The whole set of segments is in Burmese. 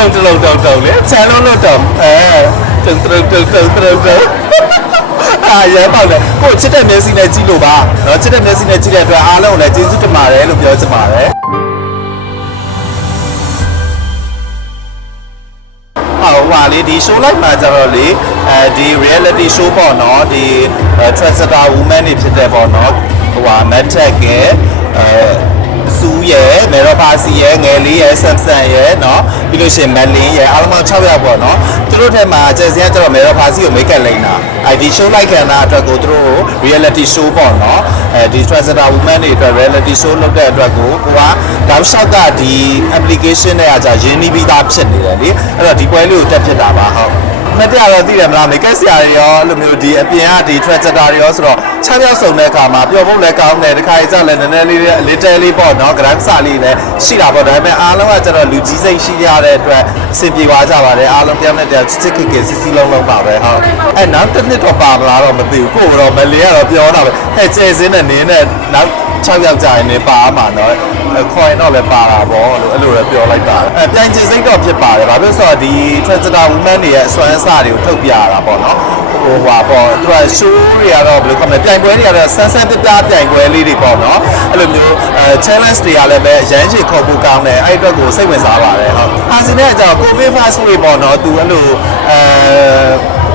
တုံတလုံးတုံတုံလေချမ်းလုံးလို့တုံအဲတုံတုံတုံတုံတုံတုံအာရပါလေကိုချစ်တဲ့မျက်စိနဲ့ကြည့်လို့ပါနော်ချစ်တဲ့မျက်စိနဲ့ကြည့်တဲ့အတွက်အားလုံးကိုလည်းကျေးဇူးတင်ပါတယ်လို့ပြောချင်ပါတယ်ဟောဟွာလေဒီ show လိုက်မှာကြတော့လေအဲဒီ reality show ပေါ့နော်ဒီ transgender woman တွေဖြစ်တဲ့ပေါ့နော်ဟိုဟာ matek ကအဲ စူးရဲ့မေရောပါစီရဲ့ငယ်လေးရဲ့ဆမ်ဆန်ရဲ့เนาะပြီးလို့ရှိရင်မလင်းရဲ့အားလုံးပေါင်း6ယောက်ပေါ့เนาะသူတို့ထဲမှာကျယ်စင်ကကျတော့မေရောပါစီကိုမိတ်ကပ်လိမ့်တာအဲဒီ show လိုက်ခံတာအတွက်ကိုသူတို့ reality show ပေါ့เนาะအဲဒီ transgender woman တွေအတွက် reality show လုပ်တဲ့အတွက်ကိုကိုကတောက်လျှောက်ကဒီ application တွေကကြာရင်းနှီးပြီးသားဖြစ်နေတယ်လေအဲ့တော့ဒီပွဲလေးကိုတက်ဖြစ်တာပါဟုတ် မတရားတော့သိတယ်မလားမိတ်ကပ်ဆရာတွေရောအဲ့လိုမျိုးဒီအပြင်ကဒီ transgender တွေရောဆိုတော့6ယောက်စုံတဲ့အခါမှာပျော်ဖို့လည်းကောင်းတယ်တခါကြလည်းနည်းနည်းလေးလေးတဲလေးပေါ့နော် grand စာလေးလည်းရှိတာပေါ့ဒါပေမဲ့အားလုံးကကျတော့လူကြီးစိတ်ရှိရတဲ့အတွက်အဆင်ပြေသွားကြပါတယ်အားလုံးပြောင်းတဲ့တရားချစ်ချစ်ခင်ခင်စီစီလုံးလုံးပါပဲဟုတ်အဲနောက်တစ်နှစ်တော့ပါမလားတော့မသိဘူးကိုယ်တော့မလေးကတော့ပြောတာပဲဟဲ့ကျဲစင်းနဲ့နင်းနဲ့နောက် 6ယောက်ကြာရင်လည်းပါမှာတော့ခေါ်ရင်တော့လည်းပါတာပေါ့လို့အဲ့လိုလည်းပြောလိုက်တာအဲပြိုင်ချင်စိတ်တော့ဖြစ်ပါတယ်ဘာဖြစ်လို့ဆိုတော့ဒီ transgender woman တွေရဲ့အစွမ်းအစတွေကိုထုတ်ပြရတာပေါ့နော်ဟိုဟာပေါ့သူက show တွေကတော့ဘယ်လိုခေါ်မလဲပြိုင်ပွဲတွေကတော့ဆန်းဆန်းပြပြပြိုင်ပွဲလေးတွေပေါ့နော်အဲ့လိုမျိုးအဲ challenge တွေကလည်းပဲရမ်းချေခေါ်ဖို့ကောင်းတယ်အဲ့အတွက်ကိုစိတ်ဝင်စားပါတယ်ဟုတ်အာစီနဲ့အကြောင်း covid fast တွေပေါ့နော်သူအဲ့လိုအဲ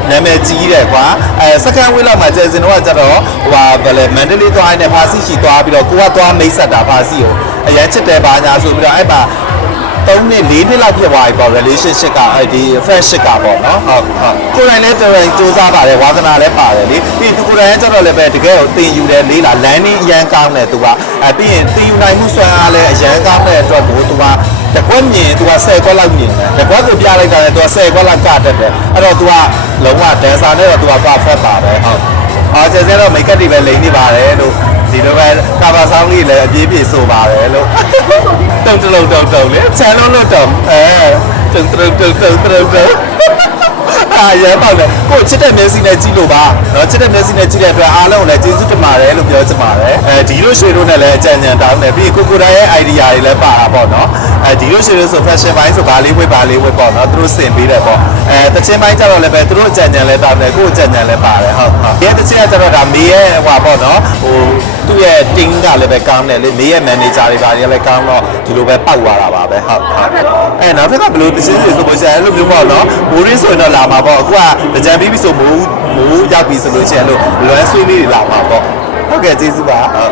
နာမည်ကြီးတယ်ကွာအဲစကန်ဝေးလောက်မှာကျယ်စင်တော့ကကြတော့ဟိုဟာဘယ်လဲမန္တလေးသွားရင်လည်းဖာစီရှိသွားပြီးတော့ကိုကသွားမိတ်ဆက်တာဖာစီကိုအရန်ချစ်တယ်ပါညာဆိုပြီးတော့အဲ့ပါ3နှစ်4နှစ်လောက်ဖြစ်သွားပြီပေါ့ relationship ကအဲဒီ friendship ကပေါ့နော်ဟုတ်ဟုတ်ကိုယ်တိုင်လည်းတော်တော်စူးစမ်းပါတယ်ဝါသနာလည်းပါတယ်လေပြီးသူကိုယ်တိုင်လည်းကျတော့လည်းပဲတကယ်ကိုတင်ယူတယ်လေးလာ landing အရန်ကောင်းတယ်သူကအဲပြီးရင်တင်ယူနိုင်မှုစွမ်းအားလည်းအရန်ကောင်းတဲ့အတွက်ကိုသူက တကွက်မြင်သူက10ကွက်လောက်မြင်တယ်တကွက်ကိုပြလိုက်တာလည်းသူက10ကွက်လောက်ကတက်တယ်အဲ့တော့သူကလုံးဝဒန်ဆာနဲ့တော့သူက perfect ပါပဲဟုတ်အော်ကျဲကျဲတော့ make up တွေပဲလိမ့်နေပါတယ်လို့ဒီတော့ပဲကာဘာဆောင်လေးလည်းအပြေးပြေးဆိုပါတယ်လို့တုံတလုံးတုံတုံလေချန်လုံးလို့တုံအဲတုံတုံတုံတုံတုံတုံအာရဲပေါ့လေကိုချစ်တဲ့မျက်စိနဲ့ကြည့်လို့ပါနော်ချစ်တဲ့မျက်စိနဲ့ကြည့်တဲ့အတွက်အားလုံးလည်းကျေးဇူးတင်ပါတယ်လို့ပြောချင်ပါတယ်အဲဒီလိုရွှေတို့နဲ့လည်းအကြံဉာဏ်တောင်းတယ်ပြီးကိုကိုတိုင်းရဲ့ idea တွေလည်းပါတာပေါ့နော် အဲဒီလိုရှိလို့ဆို fashion ဘိုင်းဆိုဘာလေးဝတ်ဘာလေးဝတ်ပေါ့နော်သူတို့စင်ပေးတယ်ပေါ့အဲတခြင်းဘိုင်းကြတော့လည်းပဲသူတို့အကြံဉာဏ်လည်းတောင်းတယ်ကိုယ်အကြံဉာဏ်လည်းပါတယ်ဟုတ်ဟုတ်ဒီကတခြင်းကကြတော့ဒါမေးရဲ့ဟိုပေါ့နော်ဟိုသူ့ရဲ့ team ကလည်းပဲကောင်းတယ်လေမေးရဲ့ manager တွေဘာတွေလည်းကောင်းတော့ဒီလိုပဲပောက်သွားတာပါပဲဟုတ်အဲနောက်ထပ်ကဘယ်လိုတခြင်းတွေဆိုပေါ်ရှာအဲ့လိုမျိုးပေါ့နော်မိုးရင်းဆိုရင်တော့လာမှာပေါ့အခုကကြံပြီးပြီဆိုမိုးမိုးရောက်ပြီဆိုလို့ရှိရင်လို့လွမ်းဆွေးလေးတွေလာမှာပေါ့ဟုတ်ကဲ့ကျေးဇူးပါဟုတ်